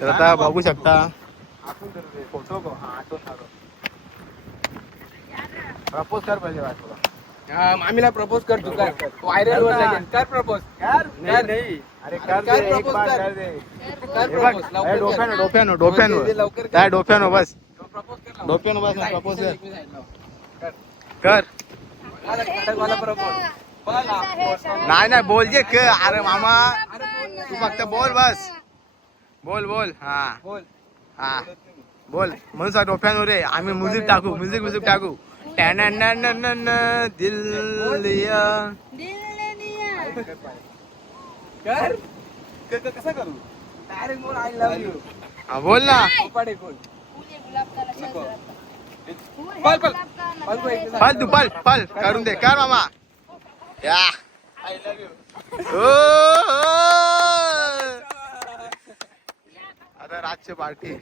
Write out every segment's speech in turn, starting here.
तर आता बघू शकता प्रपोज कर पाहिजे मामीला प्रपोज कर तू कर व्हायरल वर लागेल कर प्रपोज नाही अरे कर काय दे, एक propose बार कर? कर दे. कर हे बघ, propose, हे लवकर कर. डोक्यानं लवकर कर. काय डोक्यानं बस प्रपोज कर डोक्यानं बस प्रपोज कर कर कर मला प्रपोज नाही नाही बोल जे कर अरे मामा तू फक्त बोल बस बोल बोल हा बोल हा बोल म्हणून सांग डोक्यानं रे आम्ही म्युझिक टाकू टॅनॅनॅनॅनॅन, दिल लिया. कर कसं करू डायरेक्ट बोल आय लव्ह यू हा बोल ना पाडे बोल नको पल पल पल को एक पल तू पल करून दे कर मामा या आय लव्ह यू ओ, आता रातची पार्टी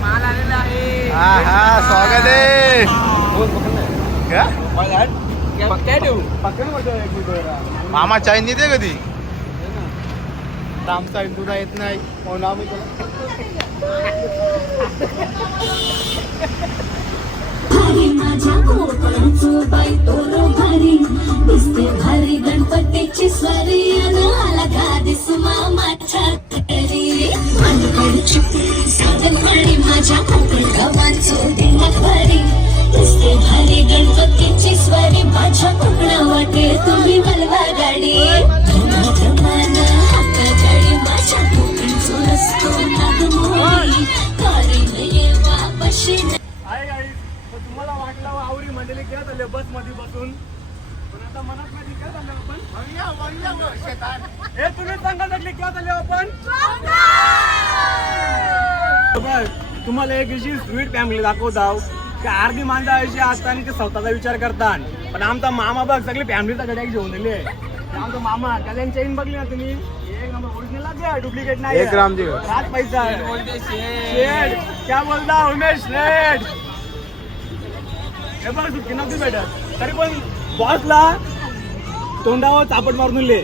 माल आलेला आहे हा हा स्वागत आहे का? काय देऊ मामा चाय नाही दे कधी आमचा तुला येत नाही म्हणून आम्ही भारी माझ्या कोकणचं बाई तोरो भारी दिसते भारी गणपतीची स्वारी आला गादीस मामाच्या घरी मानकडची साधन माडी माझ्या कोकण गावांचं दिंगात भारी दिसते भारी गणपतीची स्वारी माझ्या कोकणा वाटे तुम्ही बलवा गाडी धमान हात गाडी माझ्या कोकणचं रस्तो नागमोडी कारी येवा बशी आहे गाईस तर तुम्हाला वाटलं आवरी मंडळी काय झाले बस मध्ये बसून पण आता मनात मध्ये काय झालं आपण हे तुम्ही सांगा लागले काय झाले आपण बघ, तुम्हाला एक अशी स्वीट फॅमिली दाखवताव की अर्धी माणसं अशी असतात आणि ते स्वतःचा विचार करतात पण आमचा मामा बघ सगळी फॅमिलीचा गड्या घेऊन दिली आमचा मामा त्याला चेन बघली ना तुम्ही एक नंबर ओरिजिनल आहे डुप्लिकेट नाही एक ग्राम दे. हाच पैसा आहे शेड क्या बोलता उमेश शेड हे बघ सुट्टी नव्हती भेटत तरी पण बॉसला तोंडावर चापट मारून दिले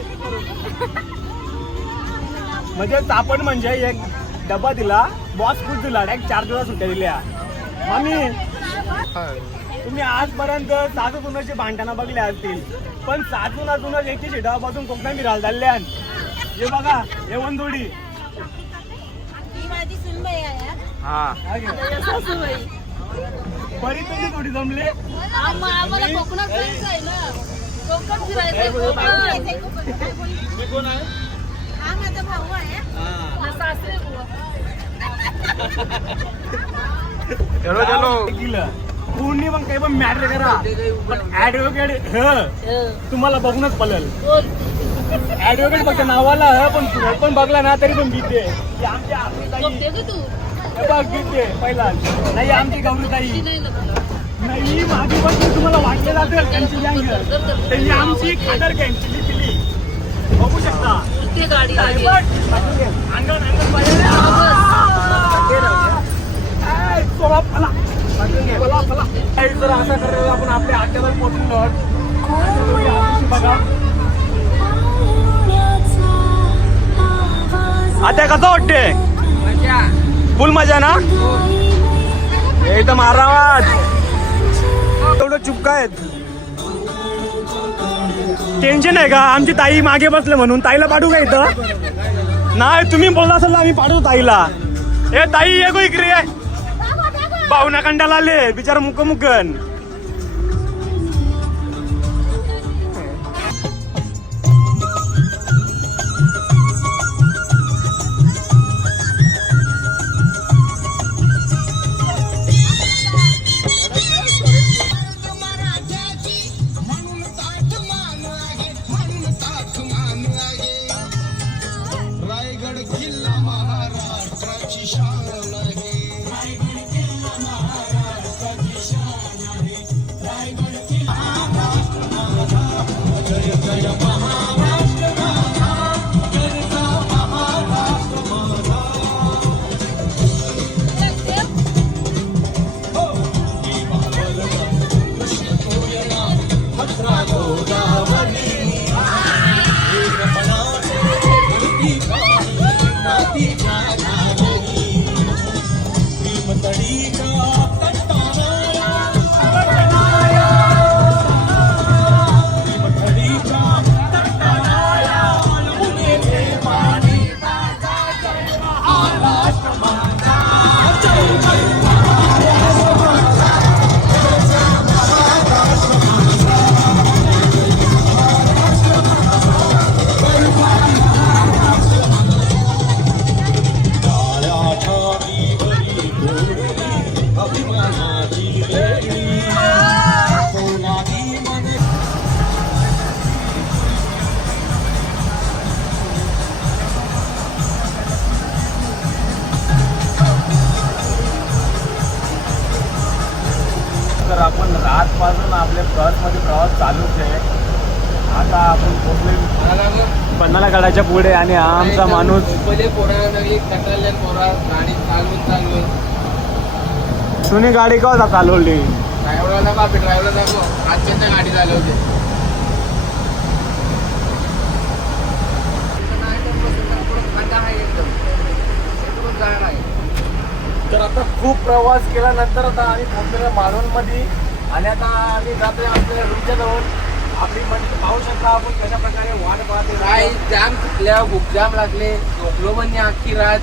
म्हणजे चापट म्हणजे एक डबा दिला बॉस खुश दिला डायरेक्ट 4 दिवस सुट्ट्या दिल्या आम्ही तुम्ही आजपर्यंत सासू सुनाची भांडणं बघल्या असतील पण सासून एकी शिटापासून कोकणा मिराल झाल्या हे बघा हे वंदोडी हा बरी तुझी थोडी जमले आम्हाला कोकणात जायचं आहे ना कोकण फिरायचं मी कोण आहे हा माझा भाऊ आहे माझा सासरे बुवा चलो चलो केलं कोणी पण काही पण मॅटर करा पण ऍडव्होकेट तुम्हाला बघूनच पळेल ऍडव्होकेट फक्त नावाला पण तुम्ही पण बघला ना तरी पण भीते की आमची आपली ताई बघते का तू हे बघ भीते पहिला नाही आमची गौरी ताई ती नाही लग्न नाही माझी पण तुम्हाला वाटलं जातं त्यांची गँग त्यांची आमची खादर गँग चिली पिली बघू शकता ते गाडी हे आली बघ, अंगण अंगण पाहिजे चला पला पला पला जर असं करायला आपण आपल्या आट्याला पोचून बघा आता कसं वाटते फुल मजा ना एकदम आरामात एवढं चुपका आहेत टेन्शन आहे का आमची ताई मागे बसले म्हणून ताईला पाठवू का इथं नाही तुम्ही बोलला असेल ना आम्ही पाठवतो ताईला ए ताई ये गो इकडे पाहुण्या कंडाला आले बिचारा मुकन आजपासून आपले बसमध्ये प्रवास चालूच आहे. आता आपण पोहोचले पन्हाळगडाच्या पुढे आणि हा आमचा माणूस तुम्ही गाडी का चालवली? ड्रायव्हरला दाखव, ड्रायव्हरला दाखव, आजच्या गाडी चालवते. तर आता खूप प्रवास केल्यानंतर आता आम्ही पोहोचलेलो मालवणमध्ये आणि आता आम्ही जातोय आपल्या रूमच्या जवळ. आपली म्हणजे पाहू शकता आपण कशा प्रकारे वाट पाहते. काय जाम चुकल्या, खूप जाम लागले, झोपलो पण नाही अख्खी रात.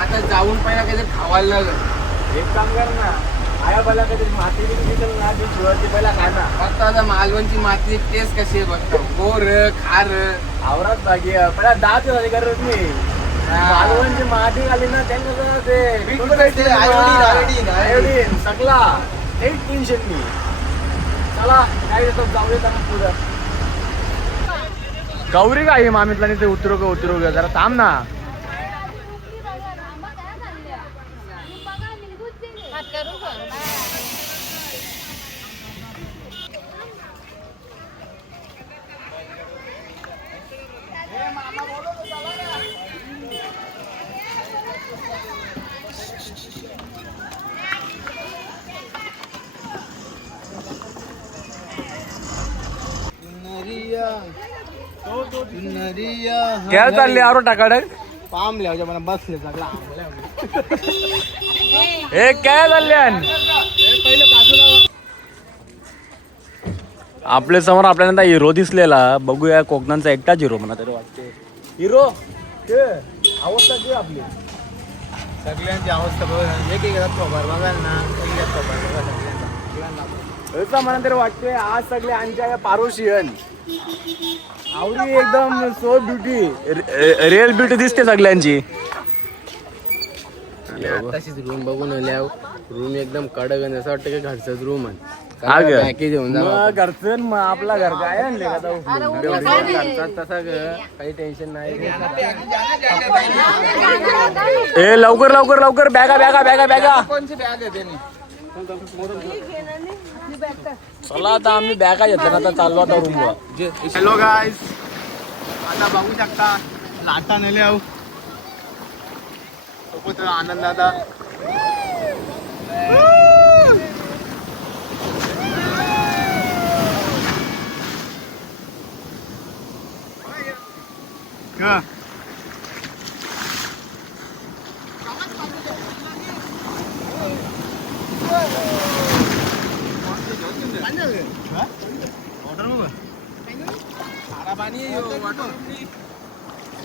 आता जाऊन पहिला काहीतरी खावायला लागलं. एक काम कर ना, आया पहिला कधी माती दिसेल ना ती सुरुवाती पहिला खा ना. फक्त आता मालवणची माती टेस्ट कशी आहे बघतो. गोर खार आवरात जागी पहिला दात झाली गरज नाही. मालवणची माती आली ना त्यांना ते आयोडीन सगळा एक टेन्शन नाही. चला काय येतो जाऊया त्यांना पुढं. गौरी काय मामितला नाही ते उतरू ग जरा थांब ना. काय चालली आरो टाकाडक पाम लिहायच्या मला बसले सगळा. हे काय चालले आपल्या समोर आपल्याला हिरो दिसलेला. बघूया कोकणांचा एकटाच हिरो म्हणा तरी वाटते. हिरो अवस्था जी आपली सगळ्यांची अवस्था बघ, एक बघाल ना म्हणा तरी वाटते. आज सगळे आमच्या पारोशियन आवडी एकदम सो ब्युटी रिअल ब्युटी दिसते सगळ्यांची. तशीच रूम बघून रूम एकदम कडक आहे, असं वाटतं की घरचाच रूम आहे. पॅकेज घरचं मग आपला घर काय आणले का तसा काही टेन्शन नाही. ए लवकर लवकर लवकर बॅगा बॅगा बॅगा बॅगा. कोणची बॅग आहे त्यांनी? चला आता आम्ही बॅगा घेतो आता चाललो आता रूमवर. हॅलो गाईज, आता बघू शकता लाटा नेले आहो सोबत आनंद दादा.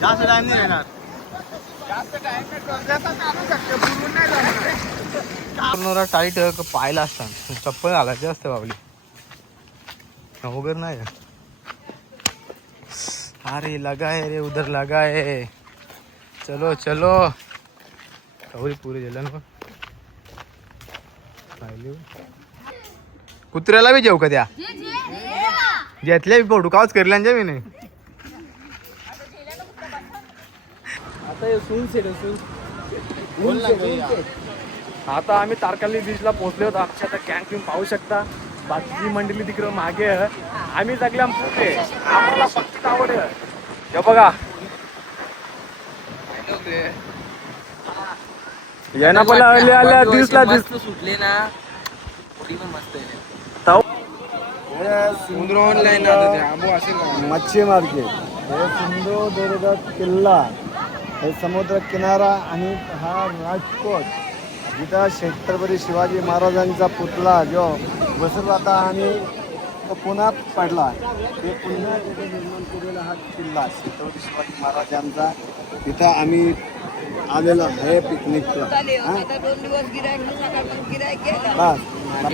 जास्त टाइम नाही येणार. टाईट पायला असतात चप्पल घालायचे असते बाबली वगैरे नाही. अरे लगा है रे उधर लगा है. चलो चलो कवरी पुरी दिला ना. कुत्र्याला बी जेव का त्या घेतल्या बी फोटो कावच करल्या मी नाही. आता आम्ही तारकर्ली बीचला पोहोचलो होतो. आमच्या आता कॅम्पिंग पाहू शकता. बाकी मंडळी तिकडं मागे आम्ही सगळ्या पुढे. आम्हाला पक्षी आवड हे बघा यांना पहिला आल्या दिसला सुटले ना पण मस्त आहे. समुद्र ऑनलाईन मच्छी मार्केट हे सिंधुदुर्ग किल्ला हे समुद्र किनारा आणि हा राजकोट जिथं छत्रपती शिवाजी महाराजांचा पुतळा जो बसवला होता आणि तो पुन्हा पडला. ते पुन्हा तिथे निर्माण केलेला हा किल्ला छत्रपती शिवाजी महाराजांचा. तिथं आम्ही आलेलो आहे पिकनिकला.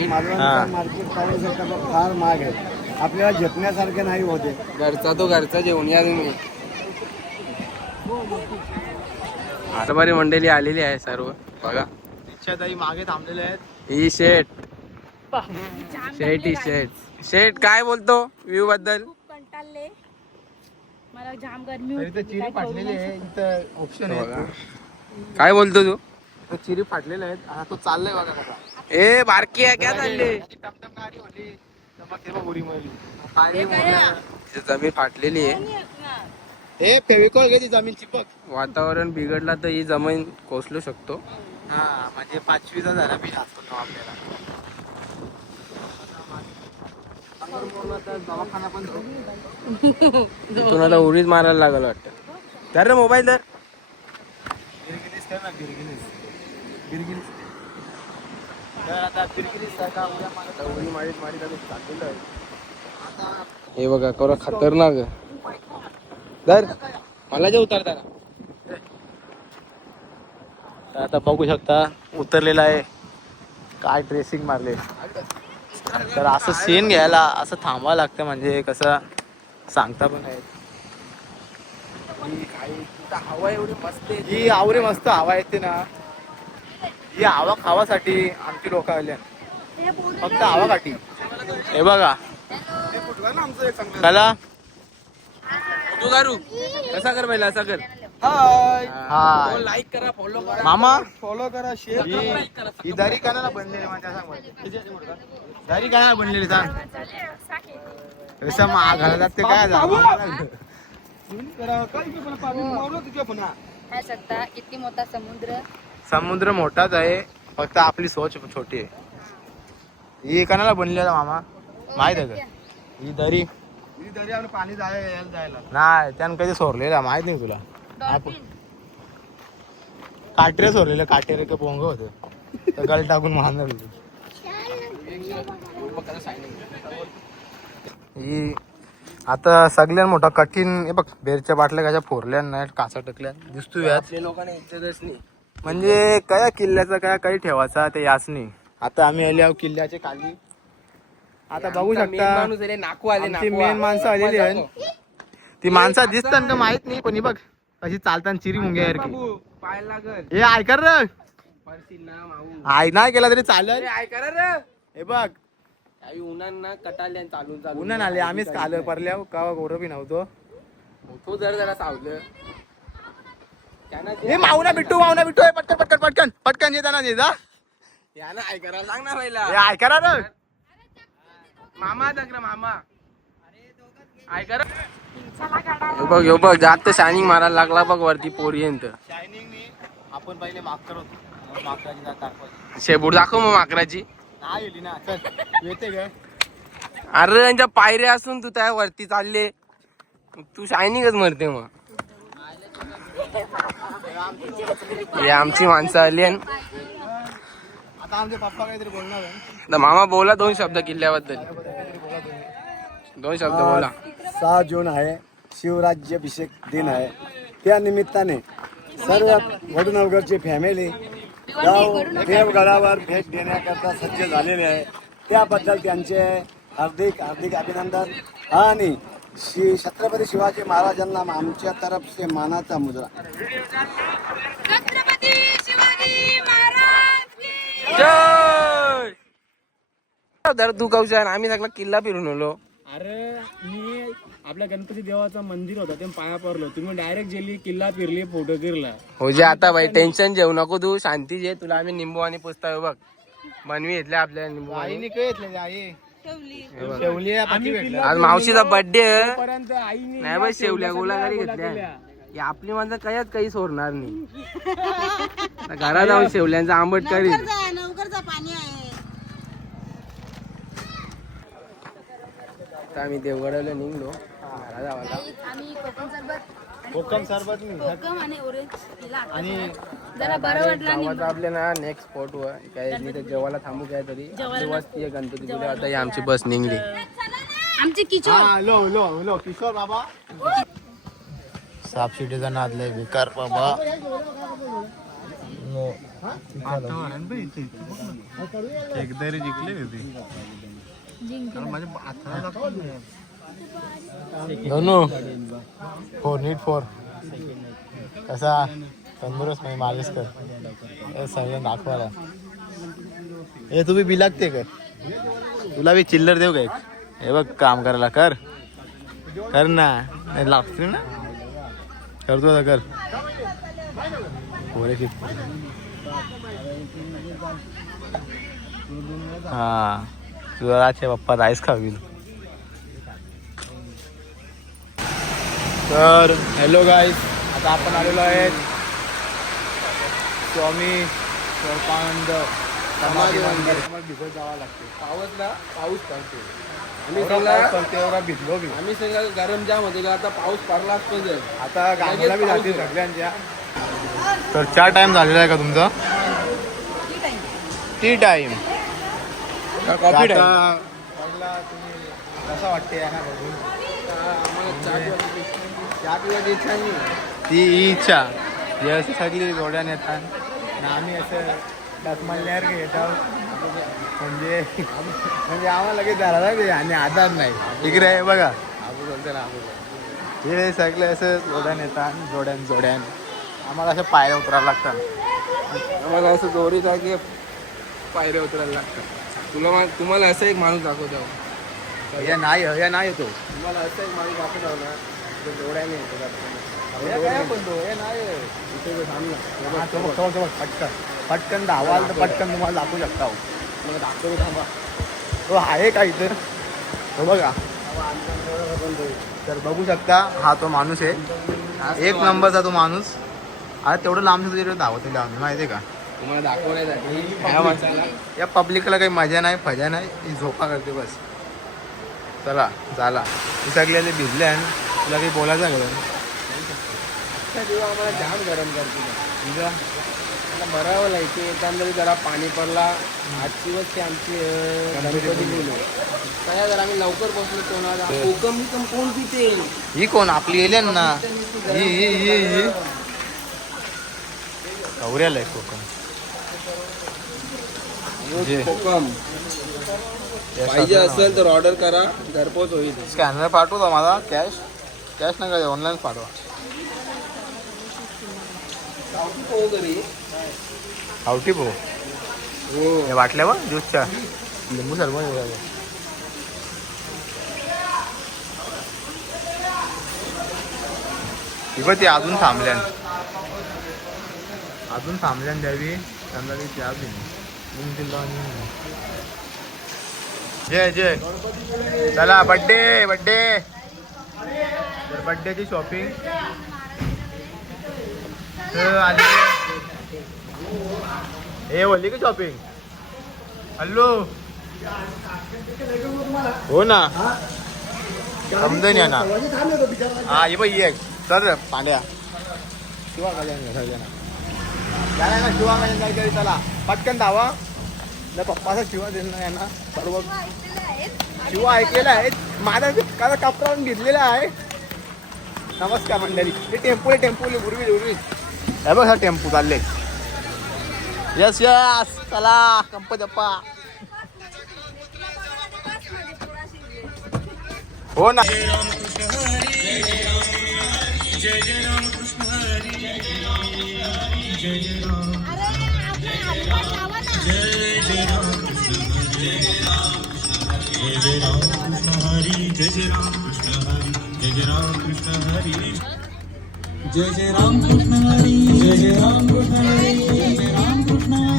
मार्केट पाहू शकता फार महाग आहे. आपल्याला झेपण्यासारखे नाही होते. घरचा तो घरचा जेवण या तुम्ही. आता बरी मंडळी आलेली आहे सर्व बघा. इच्छाताई मागे थांबलेले आहेत. ही शेट ही शेट शेट काय बोलतो व्ह्यू बद्दल? मला जाम गरमी चिरी फाटलेली आहे. इथं ऑप्शन आहे. काय बोलतो तू? चिरी फाटलेले आहेत. आता तो चाललाय बघा कसा. ए बारकी आहे क्या चालली जमीन फाटलेली आहे. हे फेविकॉल घे ती जमीन चिपक. वातावरण बिघडला तर ही जमीन कोसलू शकतो. हा म्हणजे 5वीचा झाला मी असतो आपल्याला. दवाखाना पण तिथून आता उडीच मारायला लागल वाटतं. तर रे मोबाईल तर गिरगिलीस कर ना गिरगिलीस. तर आता गिरगिलीस सारखा उड्या मारत उडी मारीत मारीत आता चाललेलं आहे. हे बघा करा खतरनाक आहे. तर मला जे उतरता का तर आता बघू शकता उतरलेला आहे. काय ड्रेसिंग मारले. तर असं सीन घ्यायला असं थांबावं लागतं म्हणजे कसं सांगता पण आहे. हवा एवढी मस्त आहे. ही आवरे मस्त हवा येते ना. ही हवा खावासाठी आमची लोक आले फक्त हवा काठी. हे बघा कला तू करू कसा कर पहिला असा कर. हा लाईक करा फॉलो करा मामा फॉलो करा शेअर ही दारी कानाला बनलेली माझ्या सांग. दारी कानाला बनलेली सांग कसं घाला जाते काय करा. काही पण पाणी मारलं तुझ्या पुन्हा. काय शकता किती मोठा समुद्र. समुद्र मोठाच आहे फक्त आपली सोच छोटी आहे. ही कानाला बनली आहे मामा माहित आहे का. ही दरी ही दरी आपलं पाणी जायला नाही त्यानं कधी सोडलेला माहित नाही तुला. आपण काटेरे सोडलेलं काटेरे का पोंग होतं तर गल टाकून मारणार होती. ही आता सगळ्यात मोठा कठीण हे बघ बेरच्या बाटल्या कशा फोरल्या नाही काचा टकल्या दिसतो याच लोकांना इज्जतच नाही. म्हणजे काय किल्ल्याचा काय काही ठेवायचा ते याच नाही. आता आम्ही आले आहोत किल्ल्याचे खाली. आता बघू शकता नाकू आले आमची मेन माणसं आलेली आहेत. ती माणसं दिसतात का माहित नाही पण ही बघ कशी चालताना चिरी मुंग्या यार. पाय लागल हे ऐकर रे आय नाही केला तरी चालेल. काय करा रे हे बघ काही उन्हांना कटाले चालून चालून उन्हा आले आम्हीच आलं परल्या का गोरं बी नव्हतो. तो जरा सावलं हे मावना बिट्टू हे पटकन पटकन पटकन पटकन येताना दे जा. यानं ऐकायला सांग ना पहिला. हे ऐकरा रे मामा दगरा मामा ऐकरा. यो बघ जास्त शायनिंग मारायला लागला बघ वरती पोरियंत. शायनिंग मी आपण पहिले मागकर होतो मागराची जात दाखवायची. शेबूड दाखव मग माकराची. नाही येली ना चल येते ग. अरे त्यांच्या पायऱ्या असून तू त्या वरती चालले तू शायनिंगच मरते मग. हे आमची माणसं आली आहे. आता आमचे पप्पा काहीतरी बोलणार आहे. तर मामा बोला 2 शब्द किल्ल्याबद्दल. 2 शब्द बोला. 6 जून आहे शिवराज्याभिषेक दिन आहे. त्या निमित्ताने सर्व वडनवगरची फॅमिली गाव देवगडावर भेट देण्याकरता सज्ज झालेले आहे. त्याबद्दल त्यांचे हार्दिक हार्दिक अभिनंदन आणि श्री छत्रपती शिवाजी महाराजांना आमच्या तरफ से मानाचा मुजरा. छत्रपती शिवाजी महाराज की जय. तर तू कौशान आम्ही सगळा किल्ला फिरून आलो. अरे मी आपल्या गणपती देवाचं मंदिर होतं ते पाया पडलो. तुम्ही डायरेक्ट गेली किल्ला फिरली फोटो फिरला. हो जे आता भाई टेन्शन घेऊ नको तू शांती जे. तुला आम्ही निंबू आणि पुस्तक बघ बनवी घेतले आपल्या निंबू आणि. आईने काय घेतले आई ठेवली. शेवली आज मावशीचा बर्थडे आहे. पर्यंत आईने नाही बस शेवल्या गोलागारी घेतल्या. ही आपली माणसं कायच काही सोडणार नाही. आता घरात जाऊन शेवल्यांचा आंबट करील. नवकरचा पाणी आहे. आता आम्ही देवगडाला निघलो घरा जावाला. आम्ही कोकम सरबत कोकम सरबत कोकम आणि ऑरेंज पिला. आणि जरा बरं वाटलं आणि गावात आपल्या ना नेक्स्ट स्पॉट वर काय तिथे जेवायला थांबू काय तरी आपली वस्ती आहे गणपतीपुळे. आता ही आमची बस निघली. आमची किचोर. लो किशोर बाबा साप शिटीचा नाद लय बेकार बाबा. एकदारी जिंकले दोनों 4 कसा तंदुरुस्त म्हणजे मालिश कर. हे सगळं दाखवायला. हे तुम्ही बी लागते का तुला बी चिल्लर देऊ का एक. हे बघ काम करायला कर ना नाही लागते ना करतो आता कर. हा सुराचे पप्पा राईस खावील. तर हॅलो गाईज, आता आपण आलेलो आहे स्वामी स्वरूपानंद समाधी मंदिर. भिजत जावं लागते, पाऊस पडतो. एवढा भिजलो बी. आम्ही सगळं गरम जाम होते का, आता पाऊस पडला असतो जर आता गावाला बी जाते सगळ्यांच्या. तर चहा टाइम झालेला आहे का तुमचा? T time. Coffee time. कसं वाटते चहा पिवायची इच्छा नाही. ती इच्छा हे सगळी जोड्याने येतात आणि आम्ही असं डसमल्यावर घेतो. म्हणजे आम्हाला लगेच झाला ना आणि आधार नाही इकडे आहे बघा. हे सगळे असं जोड्याने येतात, जोड्यान आम्हाला असं पायऱ्या उतरायला लागतात. आम्हाला असं जोरी जागे पायऱ्या उतरायला लागतात. तुम्हाला असं एक माणूस दाखवतो. हे नाही येतो. तुम्हाला असं एक माणूस दाखवतो ना, तो जोड्याने येतो. पटकन धावाल तर पटकन तुम्हाला दाखवू शकता. मला दाखवतो थांबा. तो आहे का इथं? तो बघा. तर बघू शकता हा तो माणूस आहे, एक नंबरचा तो माणूस. आता तेवढं लांब तुझ्या धावतो आम्ही, माहिती आहे का? तुम्हाला दाखवण्यासाठी या पब्लिकला काही मजा नाही, फजा नाही, ती झोपा करते बस. चला झाला, हे सगळे भिजले आणि तुला काही बोलायचं का? जेव्हा आम्हाला जाम गरम करते मला बरावं लायचे. एकंदरीत जरा पाणी पडला. आजची वस्ती आमची गणपती गेलो काय जर आम्ही लवकर पोहोचलो. कोणाला कोकम कोण पिते? ही कोण आपली एलियन ना, ही गौऱ्याला आहे कोकम. कोकम पाहिजे असेल तर ऑर्डर करा, घरपोच होईल. स्कॅनर पाठवतो मला. कॅश नका, ऑनलाईन पाठवा. आवटी भाऊ हे वाटल्या बा ज्यूसच्या लिंबू सरबत. ती अजून थांबल्यान द्यावी त्यांना ती चहा दिली. जय चला बड्डेची शॉपिंग आली. हे बोलली की शॉपिंग हल्लो हो ना समजून या ना. हा ये बाई एक सर पांड्या शिवा काहीतरी. चला पटकन धावा. पप्पाचा शिवा देईल ना यांना सर्व. शिवा ऐकलेला आहे माझा कपडा घेतलेला आहे. नमस्कार मंडळी. हे टेम्पो उर्वी हे बघ हा टेम्पो चालले. यस चला कंपप्पा. हो ना.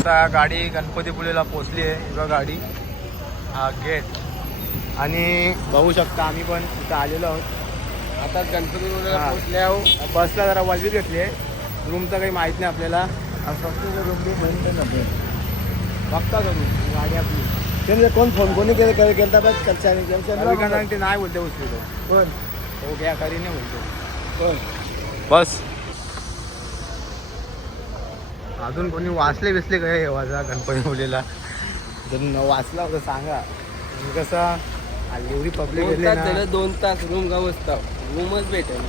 आता गाडी गणपतीपुळेला पोचली आहे. बघा गाडी, हा गेट. आणि बघू शकता आम्ही पण इथं आलेलो आहोत. आता गणपतीपुळेला पोहोचले आहोत. बसला जरा वल्वीत घेतली आहे. रूमचं काही माहीत नाही आपल्याला. रूम बी बघता का रूम गाडी आपली. त्यांनी कोण फोन कोणी केलं ते नाही बोलते उचलतो. कोण हो घ्या कधी नाही बोलतो. बस अजून कोणी वाचले बिसले काय वाजा गणपती मुलीला? जर वाचला होता सांगा. कसं एवढी पब्लिक 2 तास रूम गाव असता, रूमच भेटेल.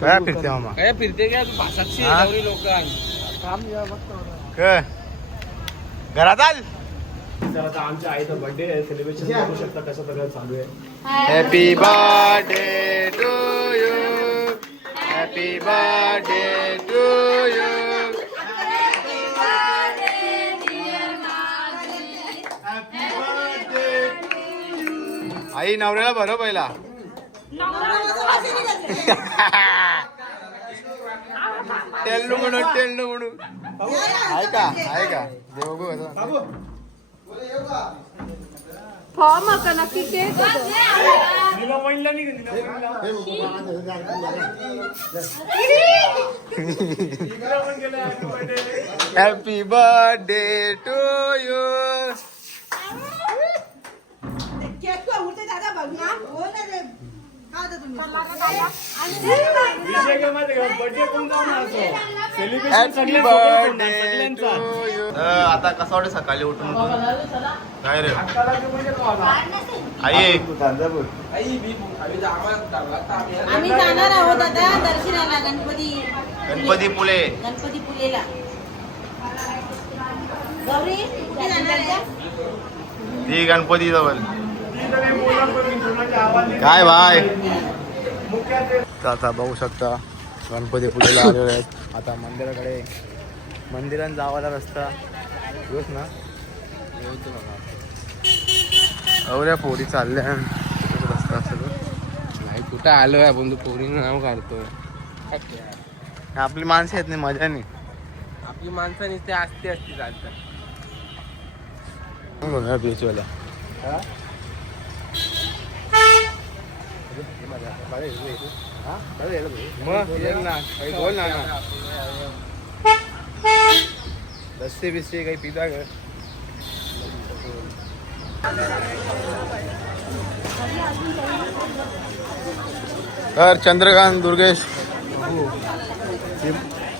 काय फिरते मामा? काय फिरते काय 500 लोक काय घरात आल. आता आमच्या आईचा बर्थडे आहे, सेलिब्रेशन करू शकता कसं सगळं चालू आहे. Happy birthday to you, happy birthday to you. आई नवऱ्याला बरं पहिला. टेल्लू म्हणून आहे का देव फॉर्म का नक्की cake happy birthday to you. Happy birthday to you. आता कसा वाटत सकाळी उठून काय रे आई आम्ही जाणार आहोत आता दर्शनाला गणपती पुले गणपती पुलेला. गौरी कुठे जाणार आहे? ती गणपती जवळ काय भाई. आता बघू शकता गणपती पुलेला आलेले आहेत. आता मंदिराकडे मंदिरात जावायला रस्ता रोज ना एवढ्या पोरी चालल्या रस्ता असं नाही कुठं आलोय आपण, तू पोरीनं नाव काढतोय. आपली माणसं आहेत नाही मजा नाही. आपली माणसं नुसते असते चालतात. बीचवाला बोल ना लस्सी बिस्सी काही पिता का? तर चंद्रकांत दुर्गेश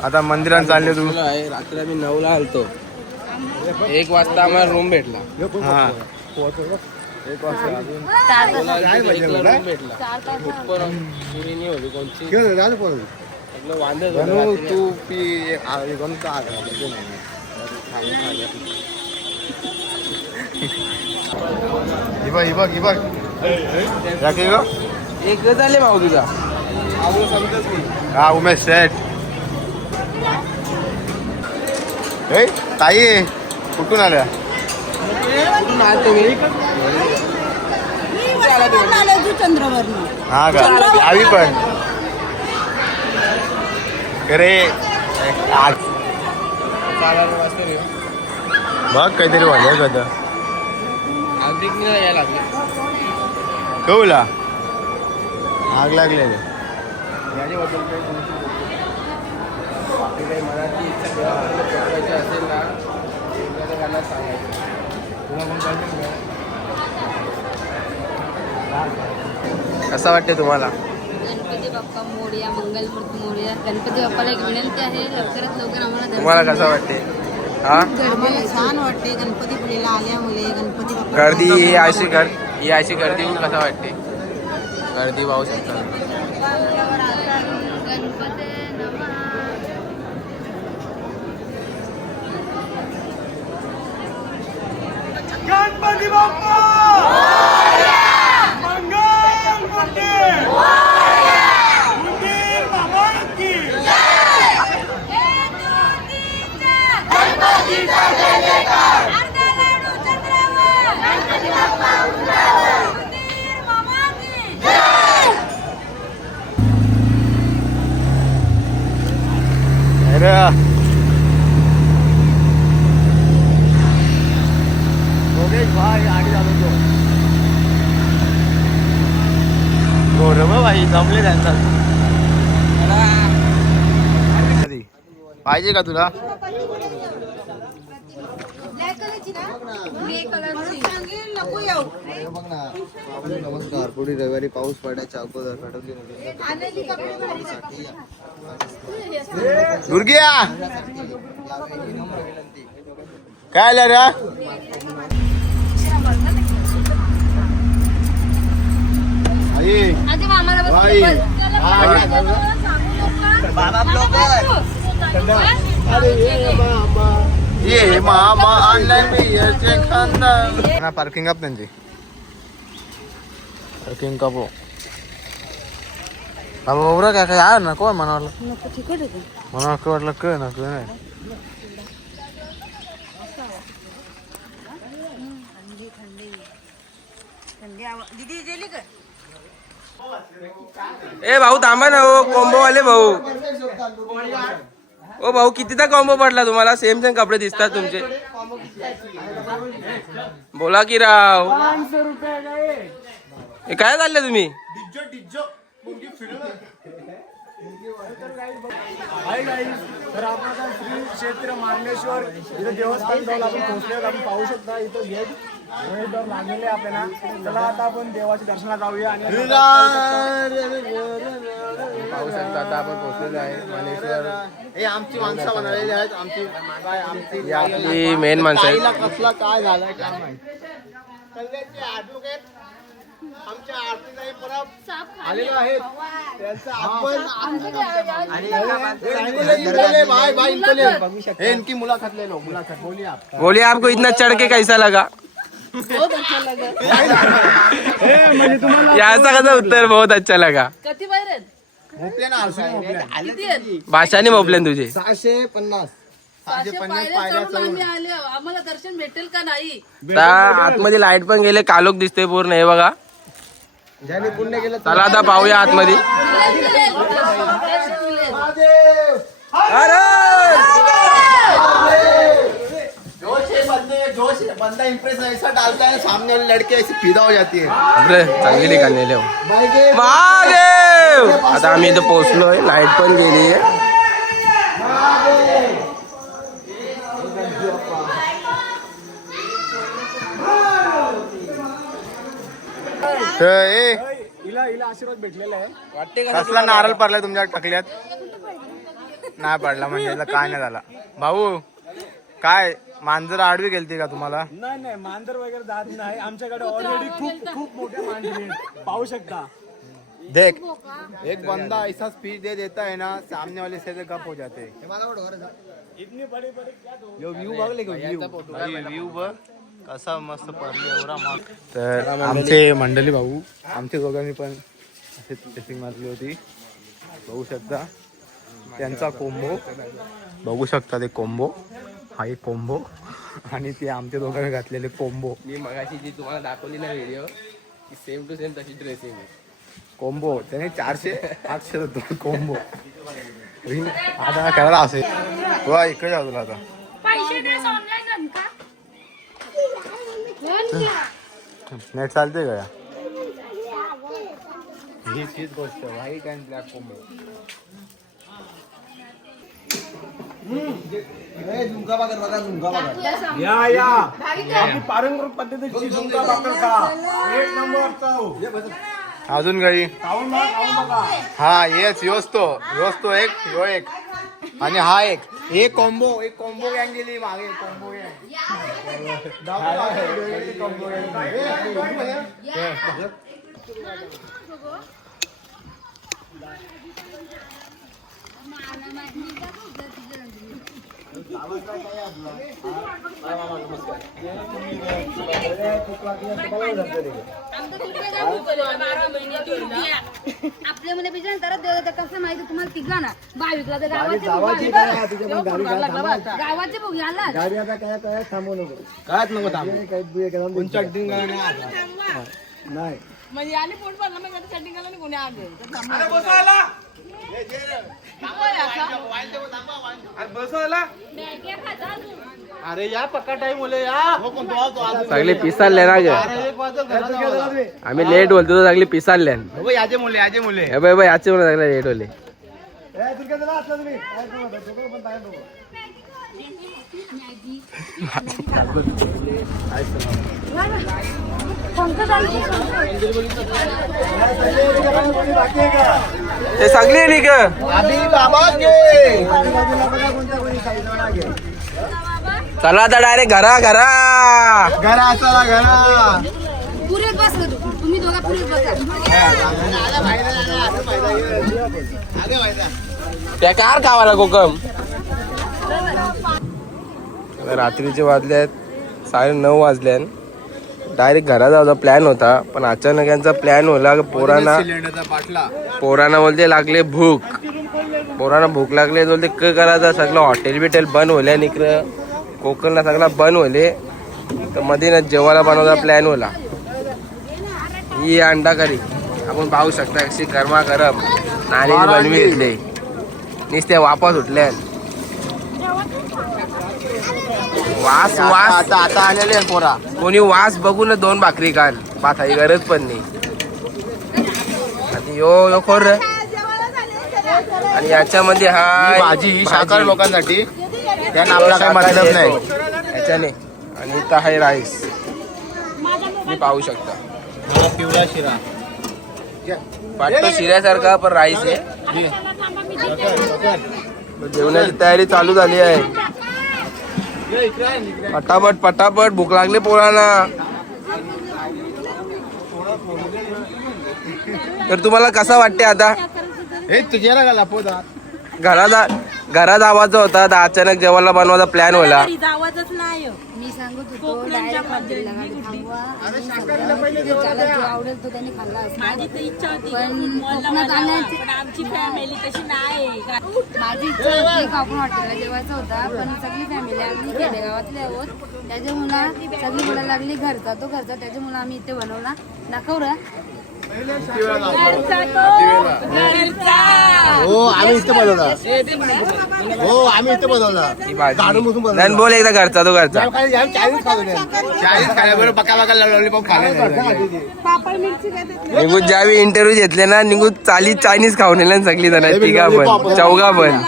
आता मंदिरात चालले तू. रात्री आम्ही 9ला आलतो, 1 वाजता आम्हाला रूम भेटला. हा 1 वाजता अजून रूम भेटला. उत्पर सुरीनी होती कोणची सगळं वांदच होतं बनू रात्री. तू पी एक झाले भाऊ तुझा. हा उमेश सेठ. ए ताई कुठून आल्या? कुठून आला तुम्ही? चंद्रवर्ण हा का आवी पण अरे आज बघ काहीतरी वाजव का अधिक यायला लागले. कौला आग लागले रे. याच्याबद्दल काही मनाची इच्छा करायची असेल ना त्यांना सांगायचं. कसं वाटते तुम्हाला? गणपती बाप्पा मोरया, मंगलमूर्ती मोरया. गणपती बाप्पाला एक विनंती आहे, लवकरात लवकर आम्हाला तुम्हाला कसं वाटते? हा आम्हाला छान वाटते गणपती पुलेला आल्यामुळे. गणपती बाप्पा गर्दी ही अशी गर्दी होऊन कसं वाटते? गर्दी पाहू शकता. गणपती नमः. गणपती बाप्पा मंगल मंदिर मंदिर बाबा की अरे योगेश भाई आगे जातो तो गौरव भाई जमले त्यांचा. पाहिजे का तुला? नको येऊ. नमस्कार. पुढील रविवारी पाऊस पडायच्या अगोदर दुर्गिया काय आलं रे? आई आधी मामाला बघ. बाई. ये मामा ऑनलाईन बियरचे खानदार पार्किंग अप त्यांची पार्किंग कापो बाबा ओरं काय काय आहे ना कोण म्हणावलं म्हणा असं वाटलं कळ ना कळ नाही. दीदी गेली का? ए भाऊ थांबा ना, हो कोंबो वाले भाऊ. ओ भाऊ कितीदा कॉम्बो पडला तुम्हाला? सेम सेम कपडे दिसतात तुमचे. बोला की राव. 500 रुपये गए. हे काय चाललंय तुम्ही? हाय गाईज, तर आपण आता श्री क्षेत्र मार्लेश्वर इथं देवस्थान जवळ आपण पोहोचलो. आपण पाहू शकता इथं गेट लागलेले आपल्याला. चला आता आपण देवाच्या दर्शनाला जाऊया आणि पाहू शकता आता आपण पोहोचलेलो आहे मानेश्वर. हे आमची माणसं बनवलेली आहेत. आमची आपली मेन माणसं आहेत. आईला कसला काय झालाय काय माहिती. कल्याणचे ॲडव्होकेट आमच्या आरतीताई परब आलेलो आहेत. त्यांचं आपण हे इनकी मुलाखत ले लो. मुलाखत बोलिए आप. बोलिए आपको इतना चढ़ के कैसा लगा? याचा कसा उत्तर बहुत अच्छा लगा. किती बाहेर आहेत? मोपले ना किती आहेत? भाषाने मोपले तुझे. 650 पायऱ्या चढून आम्ही आले. आम्हाला दर्शन भेटेल का नाही? आता आतमध्ये लाईट पण गेले, कालोख दिसते पूर्ण. हे बघा. ज्याने पुण्य केलं चला आता पाहूया आतमध्ये. जोश है बंदा इंप्रेस ऐसा डालता है सामने वाली लड़के ऐसे फिदा हो जाती है. अरे चांगली निकाललेले हो. महादेव. आता आम्ही इथं पोहोचलोय. लाईट पण गेली आहे. हिला आशीर्वाद भेटलेला आहे. वाटते कसला नारळ पडलाय तुमच्या टाकल्यात? नाही पडला म्हणजे याला काय नाही झाला. भाऊ काय मांजर आडवी गेलती का तुम्हाला? नाही मांजर वगैरे जात नाही. आमच्याकडे ऑलरेडी खूप मोठ्या मांजरी आहेत. पाहू शकता. देख एक बंदा ऐसा स्पीच दे देता है ना, सामने वाले से गप हो जाते हैं. इतनी बड़ी क्या दो. व्यू बघले का व्यू बघ कसा मस्त पडले एवढा माल. तर आमचे मंडळी भाऊ आमच्या दोघांनी पण असे टेस्टिंग मारली होती. बघू शकता त्यांचा कोंबो. बघू शकता ते कोंबो. हा एक कोंबो आणि ते आमच्या दोघांनी घातलेले कोंबो. मी मगाशी जी तुम्हाला दाखवली ना व्हिडिओ, सेम टू सेम तशी ड्रेसिंग आहे. कोंबो त्याने 400-800 होतो कोंबो. आता करायला असेल वा इकडे जाऊ तुला आता. नेट चालते का? हीच गोष्ट व्हाईट अँड ब्लॅक कोंबो. या आपली पारंपरिक पद्धतीची झुणका भाकर खा. एक नंबर चव. अजून काही खाऊन बघा. हा योच तो एक आणि हा एक कोंबो गँग गेली मागे. कोंबो आपल्या मध्ये बिचार तरच देव कसं माहिती तुम्हाला तिघा ना. बावीसला तर गावाचे बघ याला गाडी आता काय थांबू नको. कायच नको थांब. नाही म्हणजे आले पोट भरला मग आता चटणी घालून कोणी आले. अरे या पक्का टाइम बोले या. चांगली पिसालले ना ग. आम्ही लेट बोलतो तर चांगली पिसालल्या. याचे मुले हे बाय आजचे मला चांगले लेट होले. ते चांगली आहे का? चला आता डायरेक्ट घरा पुरेत बसलो तुम्ही दोघा पुरेत बसा. त्या कार खावाला कोकम. रात्रीचे वाजले आहेत 9:30 वाजल्यान. डायरेक्ट घरात जायचा प्लॅन होता, पण अचानक यांचा प्लॅन होला. पोरांना बोलते लागले भूक. पोरांना भूक लागले बोलते क करायचं. सगळं हॉटेल बिटेल बंद होल्या. इकडं कोकणला सगळा बंद होले. तर मध्ये ना जेवायला बनवता प्लॅन होला. ही अंडा करी आपण पाहू शकता. अशी गरमागरम नाणी बनवी घेतले. नुसते वापस उठल्या. वास वास आता आलेले आहे पोरा. कोणी वास बघून 2 भाकरी खाल पाथाई गरज पण नाही. आणि यो खोर आणि याच्यामध्ये हा भाजी ही शाकाहारी लोकांसाठी, त्यांना आपला काही मतलब नाही. याच्याने. आणि इथं आहे राईस, तुम्ही पाहू शकता. पिवळा शिरा वाटतं शिऱ्यासारखा पण राईस आहे. जेवणाची तयारी चालू झाली आहे. पटापट पटापट भूक लागली पोरांना. तर तुम्हाला कसा वाटते आता? हे तुझ्या का लपवता घरात आवाजा होता तर अचानक जेवायला बनवायचा प्लॅन होला. जावाच नाही मी सांगत होतो डायरेक्ट हॉटेलला गाडी थांबवा आणि सगळं ज्याला जो आवडेल तो त्यांनी खाल्ला असणार. माझी तर इच्छा होती पण कोकणात आल्याची पण आमची फॅमिली तशी नाही. माझी इच्छा होती का आपण हॉटेलला जेवायचं होता, पण सगळी फॅमिली आम्ही खेडेगावातले आहोत. त्याच्यामुळं सगळी बोलायला लागली घरचा तो घरचा, त्याच्यामुळं आम्ही इथे बनवला. दाखवलं हो आम्ही इथे बनवला. हो आम्ही इथे बनवला. ही भाजी नन बोल एकदा घरचा तो घरचा. चाळीस खाल्याबरोबर बका बका लॉलीपॉप खाले. निघून ज्यावेळी इंटरव्ह्यू घेतले ना निघून चायनीज खाऊन येईल सगळी जण, तिघा पण चौघा पण.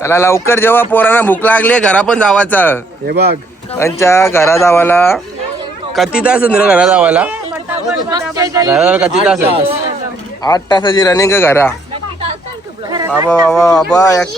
चला लवकर जेव्हा पोरांना भूक लागली घरा पण जावाचा. हे बघ त्यांच्या घरा जावाला किती तास घरा जावाला? घरा किती तास? 8 तासाची रनिंग घरा. बाबा बाबा बाबा एक